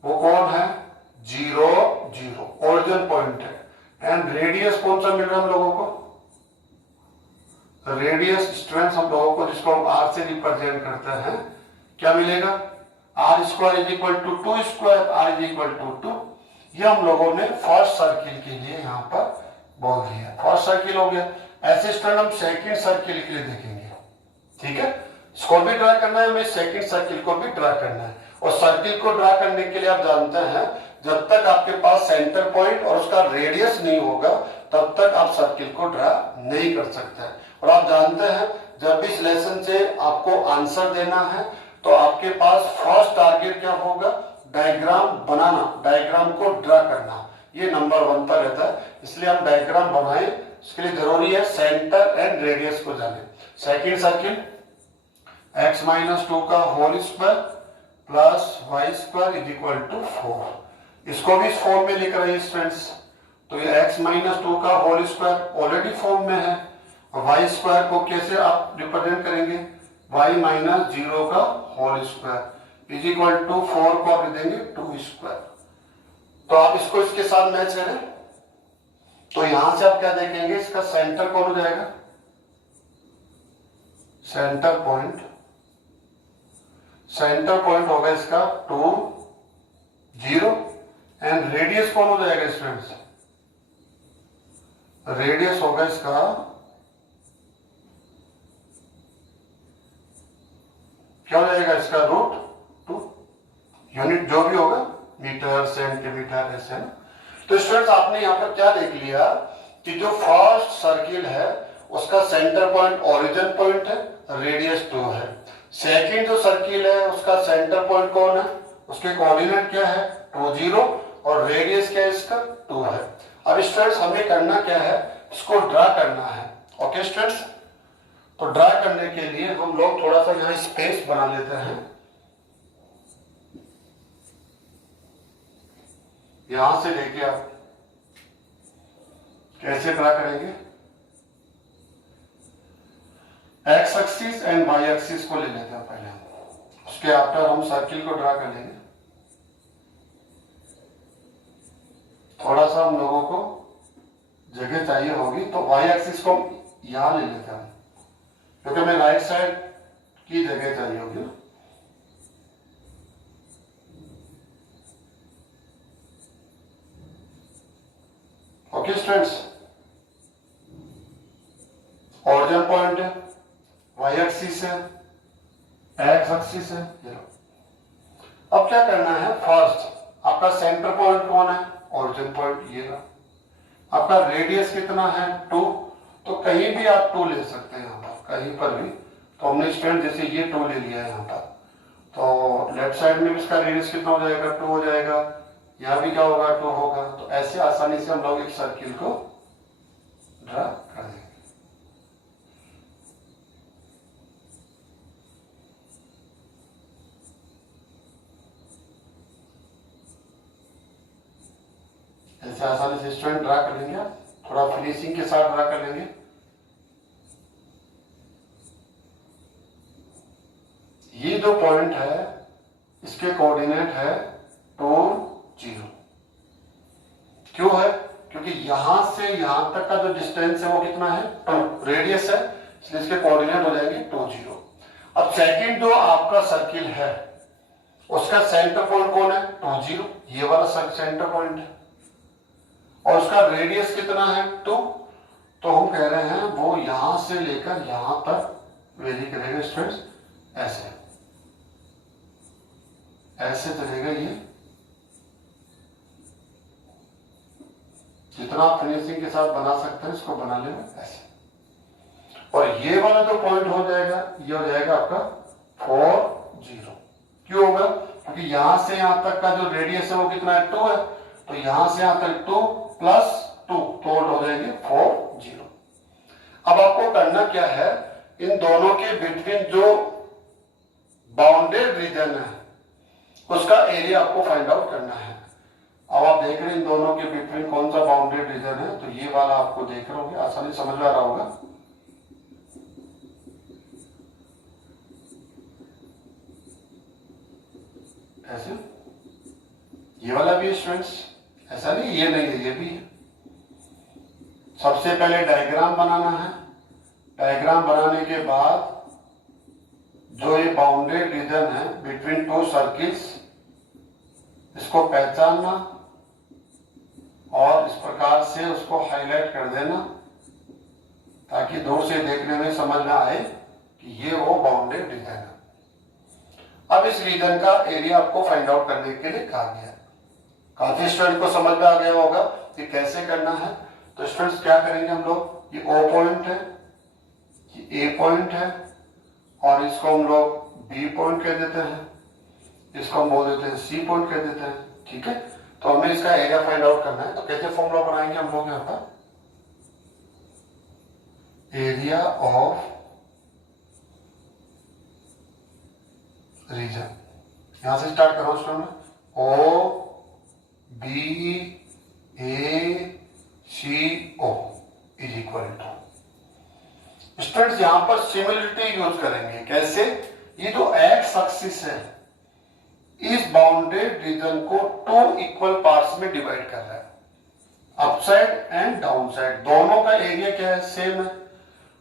वो कौन है, 0 0 ओरिजिन पॉइंट है। एंड रेडियस कौन सा मिल रहा है हम लोगों को, रेडियस स्टूडेंट्स हम लोगों को जिसको हम r से रिप्रेजेंट करते हैं क्या मिलेगा, r square is equal to 2 square, r is equal to 2। ये हम लोगों ने फर्स्ट सर्किल के लिए यहां पर बोल दिया। फर्स्ट सर्किल हो गया। ऐसे स्टूडेंट हम सेकंड सर्किल के लिए देखेंगे, ठीक है। इसको भी ड्रा करना है, हमें सेकंड सर्किल को भी ड्रा करना है। और सर्किल को ड्रा करने के लिए आप जानते हैं जब तक आपके पास सेंटर पॉइंट और उसका रेडियस नहीं होगा तब तक आप सर्किल को ड्रा नहीं कर सकते। और आप जानते हैं जब भी इस लेसन से आपको आंसर देना है तो आपके पास फर्स्ट टारगेट क्या होगा, डायग्राम बनाना, डायग्राम को ड्रा करना, ये नंबर 1 पर रहता है। इसलिए हम डायग्राम बनाएं, इसके लिए जरूरी है सेंटर एंड रेडियस को जाने। सेकंड सर्किल x-2 का whole square plus y square is equal to 4। इसको भी इस फॉर्म में लिख रहे हैं स्टूडेंट्स। तो ये x-2 का होल स्क्वायर ऑलरेडी फॉर्म में है, और वाई स्क्वायर को कैसे आप रिप्रेजेंट करेंगे, y-0 का whole square is equal to 4 को आप देंगे 2 स्क्वायर। तो आप इसको इसके साथ मैच करें तो यहां से आप क्या देखेंगे, इसका सेंटर कौन हो जाएगा, सेंटर पॉइंट होगा इसका 2 0 एंड रेडियस कौन हो जाएगा स्टूडेंट्स, रेडियस होगा इसका क्या हो जाएगा, इसका √2, यूनिट जो भी होगा मीटर सेंटीमीटर ऐसे ना। तो स्टूडेंट्स आपने यहां पर क्या देख लिया कि जो फर्स्ट सर्किल है उसका सेंटर पॉइंट ओरिजिन पॉइंट है, रेडियस 2 है। सेकंड जो सर्किल है उसका सेंटर पॉइंट कौन है, उसके कोऑर्डिनेट क्या है 2 0 और रेडियस क्या है इसका 2 है। अब स्टूडेंट्स हमें करना क्या है, इसको ड्रा करना है। ओके स्टूडेंट्स, तो ड्रा करने के लिए हम लोग थोड़ा सा यहाँ स्पेस बना लेते हैं। यहां से लेके आप कैसे ड्रा करेंगे, x axis and y axis को ले लेते हैं पहले हम, उसके आफ्टर हम सर्किल को ड्रा कर लेंगे। थोड़ा सा हम लोगों को जगह चाहिए होगी तो वाई एक्सिस को यहां ले लेते हैं क्योंकि हमें राइट साइड की जगह चाहिए होगी ना। ओके स्टूडेंट्स, ओरिजिन पॉइंट है, वाई एक्सिस है, एक्स एक्सिस है। अब क्या करना है, फर्स्ट आपका सेंटर पॉइंट कौन है, ओरिजिन पॉइंट ये रहा। आपका रेडियस कितना है 2, तो कहीं भी आप 2 ले सकते हैं, यहाँ पर कहीं पर भी। तो हमने स्टूडेंट जैसे ये 2 ले लिया है यहाँ पर, तो लेफ्ट साइड में भी इसका रेडियस कितना हो जाएगा 2 हो जाएगा, यहाँ भी क्या होगा 2 होगा। तो ऐसे आसानी से हम लोग एक सर्किल को ड्रा कर देंगे। ऐसे आसानी से स्टूडेंट ड्रा कर लेंगे, थोड़ा फिनिशिंग के साथ ड्रा कर लेंगे। ये जो पॉइंट है इसके कोऑर्डिनेट है 2 0। क्यों है, क्योंकि यहां से यहां तक का जो डिस्टेंस है वो कितना है 2, रेडियस है, इसलिए इसके कोऑर्डिनेट हो जाएंगे 2 0। अब सेकंड जो आपका सर्किल है उसका सेंटर पॉइंट कौन है 2 0, ये वाला सेंटर पॉइंट है, और उसका रेडियस कितना है 2। तो हम कह रहे हैं वो यहां से लेकर यहां तक वेरी करेगा स्टूडेंट्स, ऐसे ऐसे चलेगा। ये जितना आप फिनिशिंग के साथ बना सकते हैं इसको बना लेंगे ऐसे। और ये वाला जो पॉइंट हो जाएगा ये हो जाएगा आपका 4 0। क्यों होगा, क्योंकि यहां से यहां तक का जो रेडियस है वो कितना है 2 है, तो यहां से यहां तक 2 + 2 तो हो जाएंगे 4 0। अब आपको करना क्या है, इन दोनों के बिटवीन जो बाउंडेड रीजन है उसका एरिया आपको फाइंड आउट करना है। अब आप देख रहे हैं इन दोनों के बिटवीन कौन सा बाउंडेड रीजन है, तो ये वाला आपको देख रहे होंगे, आसानी समझ में आ रहा होगा। ऐसे ये वाला भी है स्टूडेंट्स, ऐसा नहीं ये नहीं है, ये भी है। सबसे पहले डायग्राम बनाना है, डायग्राम बनाने के बाद जो ये बाउंडेड रीजन है बिटवीन 2 सर्किल्स इसको पहचानना और इस प्रकार से उसको हाईलाइट कर देना ताकि दूर से देखने में समझ में आए कि ये वो बाउंडेड बाउंडेड रीजन है। अब इस रीजन का एरिया आपको फाइंड आउट करने के लिए कहा गया है। काफी स्टूडेंट को समझ में आ गया होगा कि कैसे करना है। तो स्टूडेंट्स क्या करेंगे हम लोग, ये O पॉइंट है, ये A पॉइंट है, और इसको हम लोग B पॉइंट कह देते हैं, इसको हम बोल देते हैं C पॉइंट कह देते हैं। ठीक है, तो हमें इसका एरिया फाइंड आउट करना है। तो कैसे फॉर्मूला बनाएंगे हम लोग यहाँ पर, एरिया ऑफ रीजन, यहां से स्टार्ट करो student, O B A C O is equal to. Students यहां पर सिमिलरिटी यूज करेंगे। कैसे, ये जो एक्स एक्सिस है इस बाउंडेड रीजन को 2 इक्वल पार्ट्स में डिवाइड कर रहा है, अपसाइड एंड डाउन साइड, दोनों का एरिया क्या है, सेम है।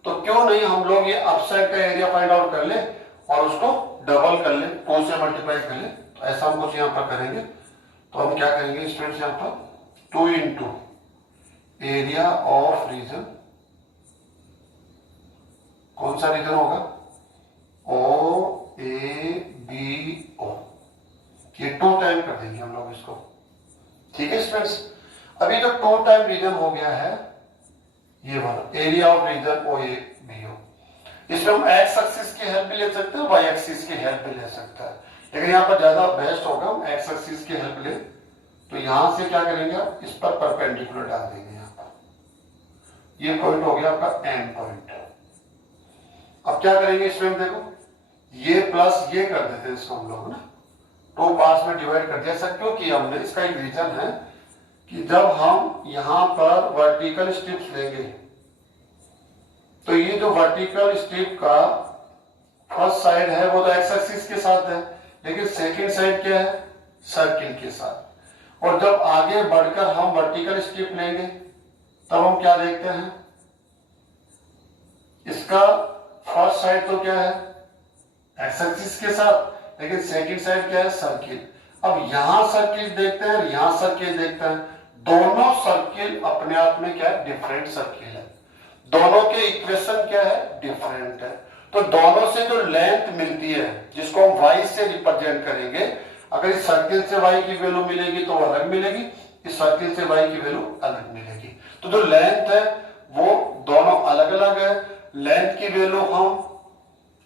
तो क्यों नहीं हम लोग ये अपसाइड का एरिया फाइंड आउट कर ले और उसको डबल कर ले, 2 से मल्टीप्लाई कर ले। तो ऐसा हम कुछ यहां पर करेंगे। तो हम क्या करेंगे स्टूडेंट्स, यहां पर 2 इंटू एरिया ऑफ रीजन, कौन सा रीजन होगा, O A B O, ये 2 टाइम कर देंगे हम लोग इसको। ठीक है स्टूडेंट्स, अभी तो 2 टाइम रीजन हो गया है, ये वाला area of region O A B O। इसमें हम एक्स एक्सिस की हेल्प भी ले सकते हैं, वाई एक्सिस की हेल्प भी ले सकते हैं, लेकिन यहाँ पर ज्यादा बेस्ट होगा हम एक्स एक्सिस की हेल्प ले। तो यहां से क्या करेंगे आप, इस पर परपेंडिकुलर डाल देंगे। यहाँ पर ये पॉइंट हो गया आपका एम पॉइंट। अब क्या करेंगे स्टूडेंट, देखो ये प्लस ये कर देते हैं इसको हम लोग ना, 2 पार्ट्स में डिवाइड कर दिया। क्यों किया हमने, इसका एक रीजन है कि जब हम यहां पर वर्टिकल स्ट्रिप्स लेंगे तो ये जो वर्टिकल स्ट्रिप का फर्स्ट साइड है वो तो एक्स एक्सिस के साथ है, लेकिन सेकंड साइड क्या है, सर्किल के साथ। और जब आगे बढ़कर हम वर्टिकल स्ट्रिप लेंगे तब हम क्या देखते हैं, इसका फर्स्ट साइड तो क्या है, एक्स एक्सिस के साथ, लेकिन सेकंड साइड क्या है, सर्किल। अब यहां सर्किल देखते हैं, यहां सर्किल देखते हैं, दोनों सर्किल अपने आप में क्या है, डिफरेंट सर्किल है, दोनों के इक्वेशन क्या है, डिफरेंट है। तो दोनों से जो लेंथ मिलती है जिसको हम y से रिप्रेजेंट करेंगे, अगर इस सर्किल से y की वैल्यू मिलेगी तो वो अलग मिलेगी, इस सर्किल से y की वैल्यू अलग मिलेगी। तो जो लेंथ है वो दोनों अलग अलग है। लेंथ की वैल्यू हम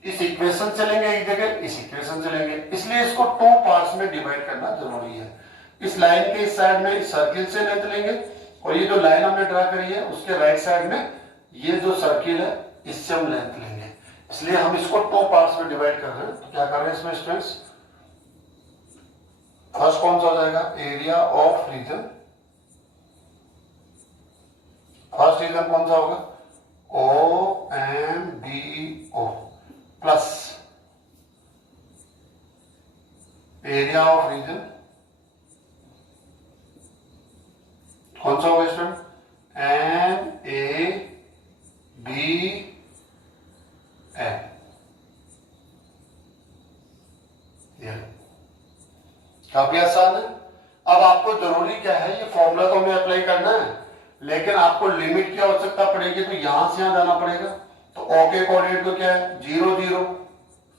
इस इक्वेशन से लेंगे एक जगह, इस इक्वेशन से लेंगे, इसलिए इसको 2 पार्ट्स में डिवाइड करना जरूरी है। इस लाइन के इस साइड में इस सर्किल से लेंथ लेंगे, और ये जो लाइन हमने ड्रा करी है उसके राइट साइड में ये जो सर्किल है इससे हम लेंथ लेंगे, इसलिए हम इसको 2 पार्ट्स में डिवाइड कर रहे हैं। तो क्या कर रहे हैं इसमें स्टूडेंट्स, फर्स्ट कौन सा हो जाएगा, area of region, first region कौन सा होगा, OMBO plus area of region कौन सा होगा स्टूडेंट, MABN। काफी आसान है। अब आपको जरूरी क्या है, ये फॉर्मूला तो हमें अप्लाई करना है, लेकिन आपको लिमिट की आवश्यकता पड़ेगी। तो यहां से यहां जाना पड़ेगा। तो O के कोऑर्डिनेट तो क्या है, 0 0,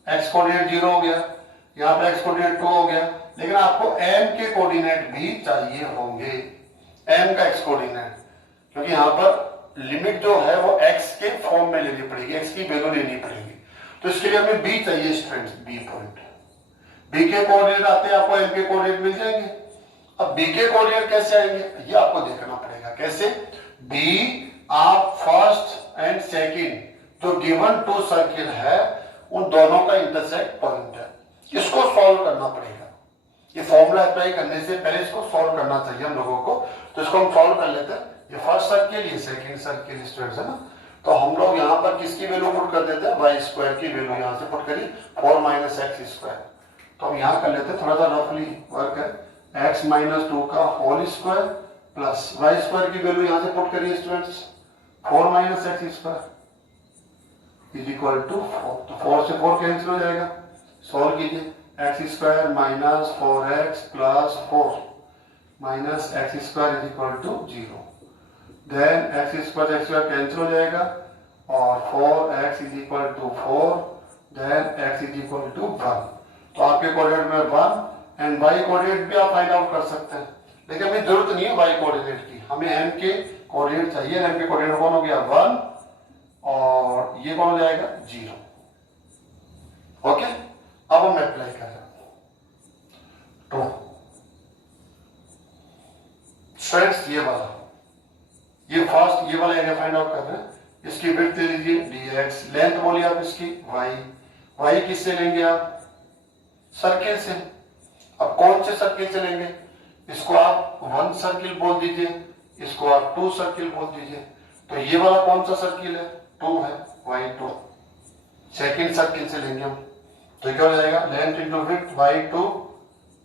x कोऑर्डिनेट 0 हो गया, यहाँ पे x कोऑर्डिनेट 2 हो गया, लेकिन आपको m के कोऑर्डिनेट भी चाहिए होंगे, m का x कोऑर्डिनेट, क्योंकि यहाँ पर लिमिट जो है वो x के फॉर्म में लेनी पड़ेगी, x की वैल्यू लेनी पड़ेगी। तो इसके लिए हमें b चाहिए स्टूडेंट्स, b पॉइंट। b के कोऑर्डिनेट आते हैं आपको m के कोऑर्डिनेट मिल जाएंगे। अब b के कोऑर्डिनेट कैसे आएंगे ये आपको देखना पड़ेगा। कैसे, b आप फर्स्ट एंड सेकंड जो गिवन 2 सर्किल है उन दोनों का इंटरसेक्ट पॉइंट है, इसको सॉल्व करना पड़ेगा। ये फॉर्मूला अप्लाई करने से पहले इसको सॉल्व करना चाहिए हम लोगों को। तो इसको हम सॉल्व कर लेते हैं। ये फर्स्ट सर्किल, ये सेकंड सर्किल स्टूडेंट्स है ना। तो हम लोग यहाँ पर किसकी वैल्यू पुट कर देते हैं, वाई स्क्वायर की वैल्यू यहाँ से पुट करी, 4 माइनस एक्स स्क्वायर। तो हम यहाँ कर लेते हैं, थोड़ा सा रफली वर्क है, x माइनस 2 का whole square plus y square की वैल्यू यहाँ से पुट करिए students, 4 minus x square is equal to 4। तो 4 से 4 कैंसिल हो जाएगा, सॉल्व कीजिए, x square minus 4x plus 4 minus x square is equal to 0। Then x square cancel हो जाएगा और 4x is equal to 4, then x is equal to 1। तो आपके कोऑर्डिनेट में 1 एंड y कोऑर्डिनेट भी आप फाइंड आउट कर सकते हैं, लेकिन हमें जरूरत नहीं है y कोऑर्डिनेट की, हमें m के कोऑर्डिनेट चाहिए। m के कोऑर्डिनेट कौन हो गया 1 और ये कौन हो जाएगा 0। ओके, अब हम अप्लाई कर रहे हैं। तो स्ट्रेंथ ये वाला, ये फर्स्ट ये वाला एरिया फाइंड आउट कर रहे हैं। इसकी विड्थ ले लीजिए dx, लेंथ बोलिए आप इसकी y किससे लेंगे आप सर्किल से। अब कौन से सर्किल से लेंगे, इसको आप 1 सर्किल बोल दीजिए, इसको आप 2 सर्किल बोल दीजिए। तो ये वाला कौन सा सर्किल है 2 है, y2 सेकंड सर्किल से लेंगे हम। तो क्या हो जाएगा length into width y2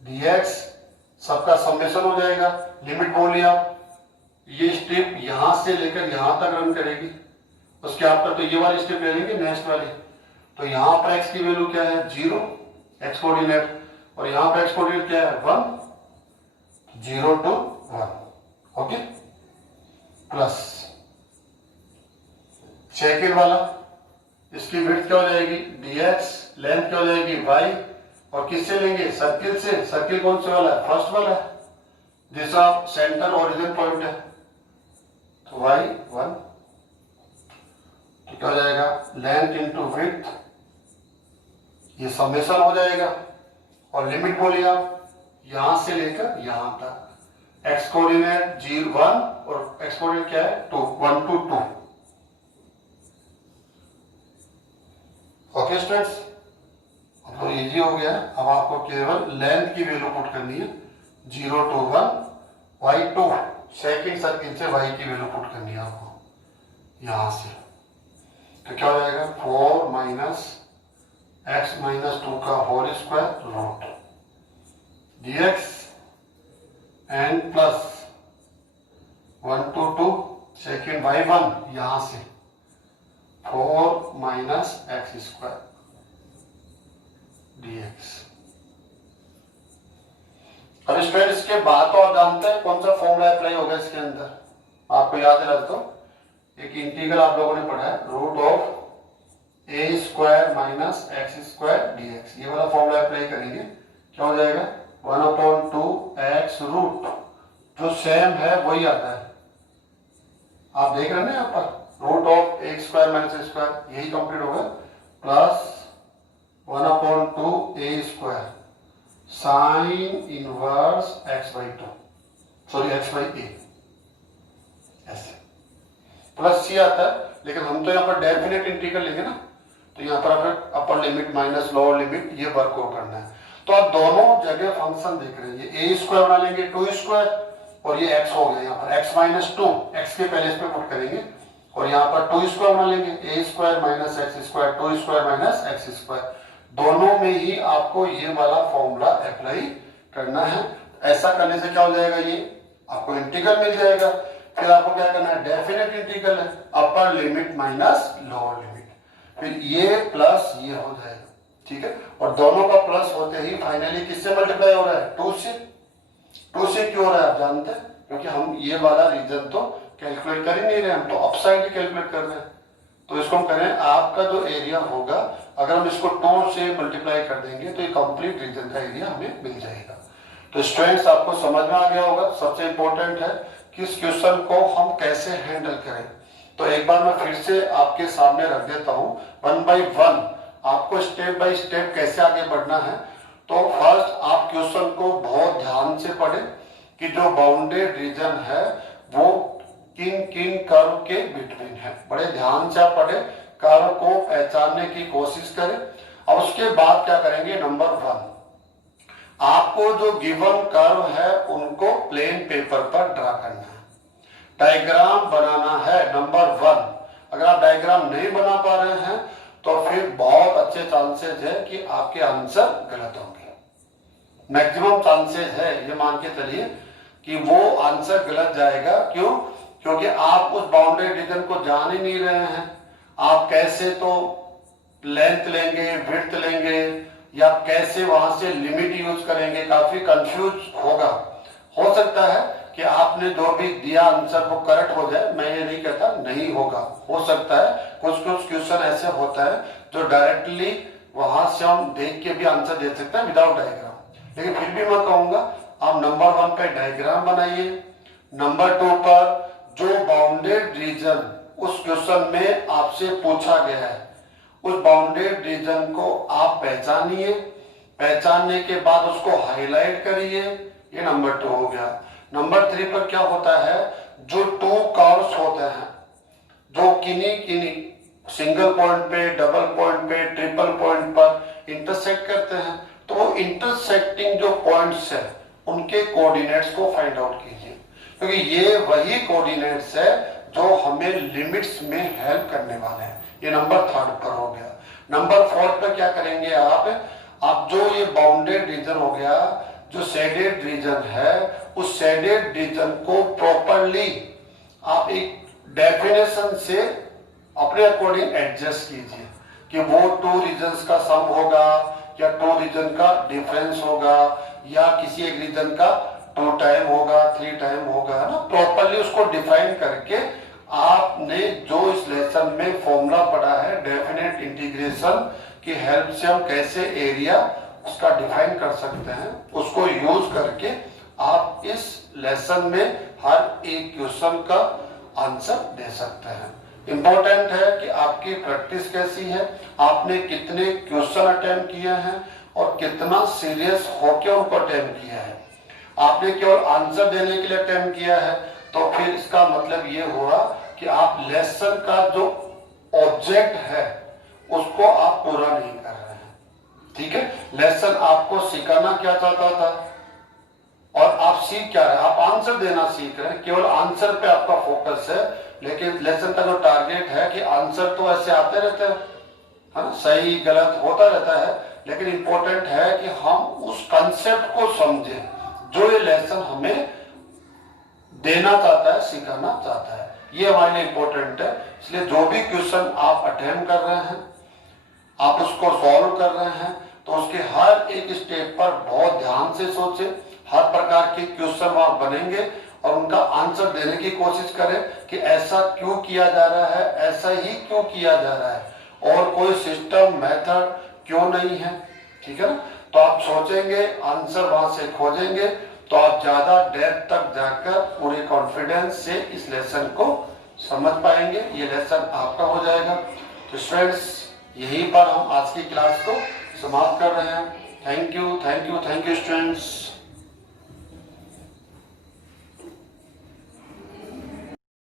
dx, सबका समेशन हो जाएगा। लिमिट बोलिए आप, ये स्टेप यहां से लेकर यहां तक रन करेगी, उसके आफ्टर तो ये वाली स्टेप ले लेंगे नेक्स्ट वाली। तो यहां पर x की वैल्यू क्या है 0 x कोऑर्डिनेट, और यहां पर x कोऑर्डिनेट क्या है 1, 0 to 1। ओके, प्लस सेकंड वाला, इसकी विड्थ क्या हो जाएगी dx, लेंथ क्या हो जाएगी y, और किससे लेंगे सर्किल से। सर्किल कौन से वाला है फर्स्ट वाला है, जिसका सेंटर ओरिजिन पॉइंट है। तो y1, तो क्या हो जाएगा लेंथ इंटू विड्थ, ये समेशन हो जाएगा। और लिमिट बोलिए आप यहां से लेकर यहां तक, x कोऑर्डिनेट 0 1 और x कोऑर्डिनेट क्या है 2, 1 to 2। ओके स्टूडेंट्स, अब तो इजी हो गया। अब आपको केवल लेंथ की वैल्यू पुट करनी है 0 to 1, y2 सेकंड सर्किल से y की वैल्यू पुट करनी है आपको यहां से। तो क्या हो जाएगा 4 माइनस x माइनस 2 का whole square root dx and plus 1 to 2 second y1 यहां से 4 माइनस x स्क्वायर dx। अब स्टूडेंट इसके बाद तो आप जानते हैं कौन सा फॉर्मूला अप्लाई होगा इसके अंदर, आपको याद है तो एक इंटीग्रल आप लोगों ने पढ़ा है root of a square minus x square dx, ये वाला फॉर्मूला अप्लाई करेंगे। क्या हो जाएगा 1/2x रूट, जो सेम है वही आता है, आप देख रहे हैं ना यहाँ पर root of a square minus square, यही कंप्लीट होगा, plus 1/2a square sine inverse x/2, sorry x/a, ऐसे प्लस सी आता है। लेकिन हम तो यहाँ पर डेफिनेट इंटीग्रल लेंगे ना, तो यहाँ पर upper limit minus lower limit ये वर्क आउट करना है। तो आप दोनों जगह फंक्शन देख रहे हैं, ये a स्क्वायर बना लेंगे 2 स्क्वायर, और ये x हो गया यहाँ पर x माइनस 2, x के पहले इस पे पुट करेंगे, और यहाँ पर 2 स्क्वायर बना लेंगे a square minus x square, 2 square minus x square. दोनों में ही आपको ये वाला फॉर्मूला अप्लाई करना है। ऐसा करने से क्या हो जाएगा, ये आपको इंटीग्रल मिल जाएगा। फिर आपको क्या करना है डेफिनेट इंटीग्रल है, upper limit minus lower limit, फिर ये प्लस ये हो जाएगा, ठीक है। और दोनों का प्लस होते ही फाइनली किससे मल्टीप्लाई हो रहा है 2 से। 2 से क्यों हो रहा है आप जानते हैं, क्योंकि हम ये वाला रीजन तो कैलकुलेट कर ही नहीं रहे, हम तो अपसाइड ही कैलकुलेट कर रहे हैं। तो इसको हम करें, आपका जो एरिया होगा अगर हम इसको 2 से मल्टीप्लाई कर देंगे तो ये कंप्लीट रीजन का एरिया हमें मिल जाएगा। तो स्टूडेंट्स आपको समझ में आ गया होगा, सबसे इंपॉर्टेंट है कि इस क्वेश्चन को हम कैसे हैंडल करें। तो एक बार मैं फिर से आपके सामने रख देता हूं 1 by 1, आपको स्टेप बाय स्टेप कैसे आगे बढ़ना है। तो फर्स्ट आप क्वेश्चन को बहुत ध्यान से पढ़ें कि जो बाउंडेड रीजन है वो किन किन कर्व के बिटवीन है, बड़े ध्यान से आप पढ़े, कर्व को पहचानने की कोशिश करें। अब उसके बाद क्या करेंगे, नंबर 1 आपको जो गिवन कर्व है उनको प्लेन पेपर पर ड्रा करना है, डायग्राम बनाना है नंबर 1। अगर आप डायग्राम नहीं बना पा रहे हैं तो फिर बहुत अच्छे चांसेस है कि आपके आंसर गलत होंगे, मैक्सिमम चांसेस है, ये मान के चलिए कि वो आंसर गलत जाएगा। क्यों, क्योंकि आप उस बाउंड्री रीजन को जान ही नहीं रहे हैं। आप कैसे तो लेंथ लेंगे, विड्थ लेंगे, या कैसे वहां से लिमिट यूज करेंगे, काफी कंफ्यूज होगा। हो सकता है कि आपने जो भी दिया आंसर वो करेक्ट हो जाए, मैं ये नहीं कहता नहीं होगा, हो सकता है। कुछ कुछ क्वेश्चन ऐसे होता है जो डायरेक्टली वहां से हम देख के भी आंसर दे सकते हैं विदाउट डायग्राम। लेकिन फिर भी मैं कहूंगा आप नंबर 1 पे डायग्राम बनाइए, नंबर 2 पर जो बाउंडेड रीजन उस क्वेश्चन में आपसे पूछा गया है उस बाउंडेड रीजन को आप पहचानिए, पहचानने के बाद उसको हाईलाइट करिए। ये नंबर 2 हो गया। नंबर 3 पर क्या होता है, जो 2 कर्व्स होते हैं जो किन्हीं सिंगल पॉइंट पे, डबल पॉइंट पे, ट्रिपल पॉइंट पर इंटरसेक्ट करते हैं, तो वो इंटरसेक्टिंग जो पॉइंट्स है उनके कोऑर्डिनेट्स को फाइंड आउट कीजिए, क्योंकि ये वही कोऑर्डिनेट्स है जो हमें लिमिट्स में हेल्प करने वाले हैं। ये नंबर 3 पर हो गया। नंबर 4 पर क्या करेंगे आप जो ये बाउंडेड रीजन हो गया, जो शेडेड रीजन है, उस शेडेड रीजन को प्रॉपरली आप एक डेफिनेशन से अपने अकॉर्डिंग एडजस्ट कीजिए कि वो 2 रीजन्स का सम होगा या 2 रीजन का डिफरेंस होगा या किसी एक रीजन का 2 टाइम होगा, 3 टाइम होगा, ना। प्रॉपरली उसको डिफाइन करके आपने जो इस लेसन में फॉर्मूला पढ़ा है डेफिनेट इंटीग्रेशन की हेल्प से हम कैसे एरिया उसका डिफाइन कर सकते हैं, उसको यूज करके आप इस लेसन में हर एक क्वेश्चन का आंसर दे सकते हैं। इंपॉर्टेंट है कि आपकी प्रैक्टिस कैसी है, आपने कितने क्वेश्चन अटेम्प्ट किए हैं और कितना सीरियस होकर उनको अटेम्प्ट किया है। आपने केवल आंसर देने के लिए अटेम्प्ट किया है तो फिर इसका मतलब ये हुआ कि आप लेसन का जो ऑब्जेक्ट है उसको आप पूरा नहीं कर रहे हैं। ठीक है, लेसन आपको सिखाना क्या चाहता था और आप सीख क्या रहे हैं, आप आंसर देना सीख रहे हैं, केवल आंसर पे आपका फोकस है। लेकिन लेसन का जो टारगेट है कि आंसर तो ऐसे आते रहते हैं, है ना, सही गलत होता रहता है, लेकिन इंपॉर्टेंट है कि हम उस कंसेप्ट को समझें जो ये लेसन हमें देना चाहता है, सिखाना चाहता है। ये हमारे लिए इंपॉर्टेंट है। इसलिए जो भी क्वेश्चन आप अटेम्प्ट कर रहे हैं, आप उसको सॉल्व कर रहे हैं, तो उसके हर एक स्टेप पर बहुत ध्यान से सोचें। हर प्रकार के क्वेश्चन वहां बनेंगे और उनका आंसर देने की कोशिश करें कि ऐसा क्यों किया जा रहा है, ऐसा ही क्यों किया जा रहा है और कोई सिस्टम मेथड क्यों नहीं है। ठीक है ना, तो आप सोचेंगे, आंसर वहां से खोजेंगे, तो आप ज्यादा डेप्थ तक जाकर पूरे कॉन्फिडेंस से इस लेसन को समझ पाएंगे। ये लेसन आपका हो जाएगा। तो स्टूडेंट्स, यहीं पर हम आज की क्लास को समाप्त कर रहे हैं। Thank you students.